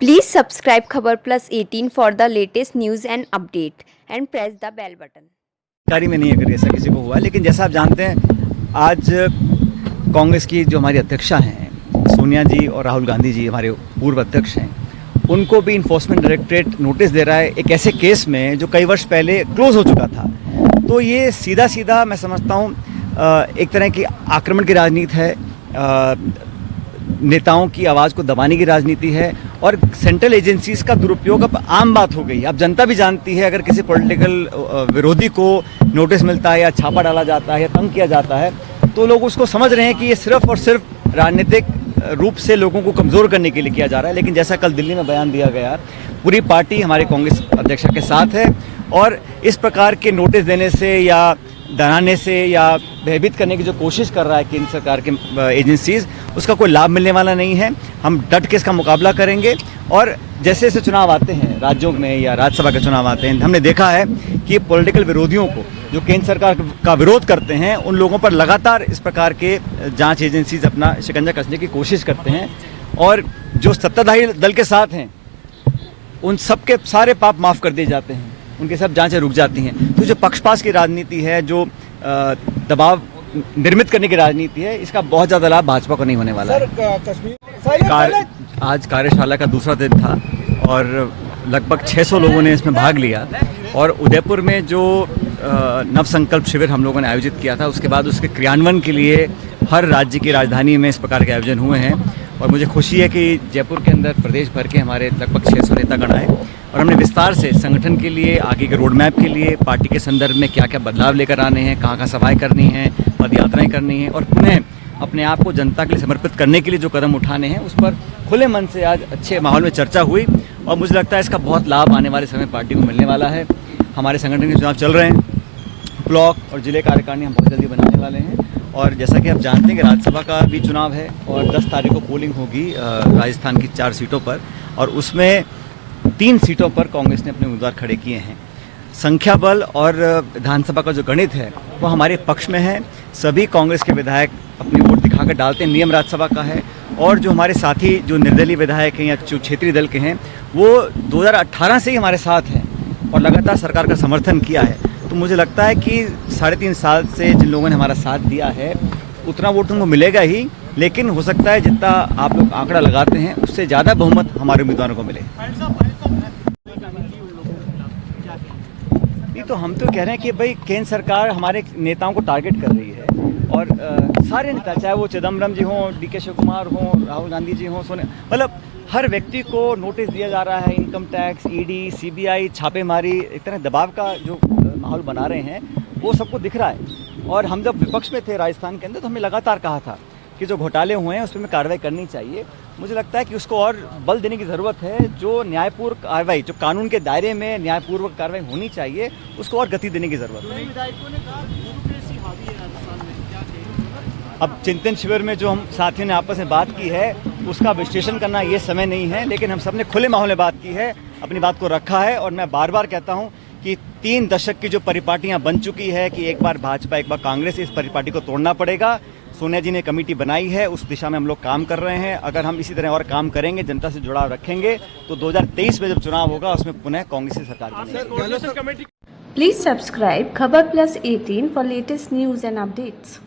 Please subscribe Khabar Plus 18 for the latest news and update and press the bell button. जानकारी में नहीं है अगर ऐसा किसी को हुआ, लेकिन जैसा आप जानते हैं आज कांग्रेस की जो हमारी अध्यक्षा हैं सोनिया जी और राहुल गांधी जी हमारे पूर्व अध्यक्ष हैं, उनको भी इन्फोर्समेंट डायरेक्टरेट नोटिस दे रहा है एक ऐसे केस में जो कई वर्ष पहले क्लोज हो चुका था। तो ये सीधा सीधा मैं समझता हूँ एक तरह की आक्रमण की राजनीति है, नेताओं की आवाज़ को दबाने की राजनीति है और सेंट्रल एजेंसीज का दुरुपयोग अब आम बात हो गई। अब जनता भी जानती है, अगर किसी पॉलिटिकल विरोधी को नोटिस मिलता है या छापा डाला जाता है या तंग किया जाता है तो लोग उसको समझ रहे हैं कि ये सिर्फ और सिर्फ राजनीतिक रूप से लोगों को कमज़ोर करने के लिए किया जा रहा है। लेकिन जैसा कल दिल्ली में बयान दिया गया, पूरी पार्टी हमारे कांग्रेस अध्यक्ष के साथ है और इस प्रकार के नोटिस देने से या डराने से या भयभीत करने की जो कोशिश कर रहा है केंद्र सरकार के एजेंसीज, उसका कोई लाभ मिलने वाला नहीं है। हम डट के इसका मुकाबला करेंगे और जैसे जैसे चुनाव आते हैं राज्यों में या राज्यसभा के चुनाव आते हैं, हमने देखा है कि पॉलिटिकल विरोधियों को जो केंद्र सरकार का विरोध करते हैं उन लोगों पर लगातार इस प्रकार के जांच एजेंसीज अपना शिकंजा कसने की कोशिश करते हैं और जो सत्ताधारी दल के साथ हैं उन सब के सारे पाप माफ़ कर दिए जाते हैं, उनके सब जांचें रुक जाती हैं। तो जो पक्षपात की राजनीति है, जो दबाव निर्मित करने की राजनीति है, इसका बहुत ज़्यादा लाभ भाजपा को नहीं होने वाला है। आज कार्यशाला का दूसरा दिन था और लगभग 600 लोगों ने इसमें भाग लिया और उदयपुर में जो नव संकल्प शिविर हम लोगों ने आयोजित किया था उसके बाद उसके क्रियान्वयन के लिए हर राज्य की राजधानी में इस प्रकार के आयोजन हुए हैं और मुझे खुशी है कि जयपुर के अंदर प्रदेश भर के हमारे लगभग 600 नेतागण आए और हमने विस्तार से संगठन के लिए, आगे के रोड मैप के लिए, पार्टी के संदर्भ में क्या क्या बदलाव लेकर आने हैं, कहाँ सभाएं करनी हैं, पद यात्राएँ करनी हैं और पुनः अपने आप को जनता के लिए समर्पित करने के लिए जो कदम उठाने हैं उस पर खुले मन से आज अच्छे माहौल में चर्चा हुई और मुझे लगता है इसका बहुत लाभ आने वाले समय पार्टी को मिलने वाला है। हमारे संगठन के चुनाव चल रहे हैं, ब्लॉक और जिले कार्यकारिणी हम बहुत जल्दी बनाने वाले हैं और जैसा कि आप जानते हैं कि राज्यसभा का भी चुनाव है और 10 तारीख को पोलिंग होगी राजस्थान की 4 सीटों पर और उसमें 3 सीटों पर कांग्रेस ने अपने उम्मीदवार खड़े किए हैं। संख्या बल और विधानसभा का जो गणित है वो हमारे पक्ष में है। सभी कांग्रेस के विधायक अपनी वोट दिखाकर डालते हैं, नियम राज्यसभा का है और जो हमारे साथी जो निर्दलीय विधायक हैं या जो क्षेत्रीय दल के हैं वो 2018 से ही हमारे साथ हैं और लगातार सरकार का समर्थन किया है। तो मुझे लगता है कि 3.5 साल से जिन लोगों ने हमारा साथ दिया है उतना वोट उनको मिलेगा ही, लेकिन हो सकता है जितना आप लोग आंकड़ा लगाते हैं उससे ज़्यादा बहुमत हमारे उम्मीदवारों को मिले। नहीं तो हम तो कह रहे हैं कि भाई केंद्र सरकार हमारे नेताओं को टारगेट कर रही है और सारे नेता, चाहे वो चिदम्बरम जी हों, DK शिव कुमार हों, राहुल गांधी जी हों, सोनिया, मतलब हर व्यक्ति को नोटिस दिया जा रहा है। इनकम टैक्स, ED, CBI छापेमारी, एक तरह दबाव का जो माहौल बना रहे हैं वो सबको दिख रहा है और हम जब विपक्ष में थे राजस्थान के अंदर तो हमने लगातार कहा था कि जो घोटाले हुए हैं उसमें कार्रवाई करनी चाहिए। मुझे लगता है कि उसको और बल देने की ज़रूरत है। जो न्यायपूर्ण कार्रवाई, जो कानून के दायरे में न्यायपूर्वक कार्रवाई होनी चाहिए, उसको और गति देने की ज़रूरत है। अब चिंतन शिविर में जो हम साथियों ने आपस में बात की है उसका विश्लेषण करना ये समय नहीं है, लेकिन हम सब ने खुले माहौल में बात की है, अपनी बात को रखा है और मैं बार बार कहता हूँ कि 3 दशक की जो परिपाटियाँ बन चुकी है कि एक बार भाजपा एक बार कांग्रेस, इस परिपाटी को तोड़ना पड़ेगा। सोनिया जी ने कमेटी बनाई है, उस दिशा में हम लोग काम कर रहे हैं। अगर हम इसी तरह और काम करेंगे, जनता से जुड़ाव रखेंगे तो 2023 में जब चुनाव होगा उसमें पुनः कांग्रेस की सरकार बनेगी। Please subscribe Khabar Plus 18 for latest news and updates.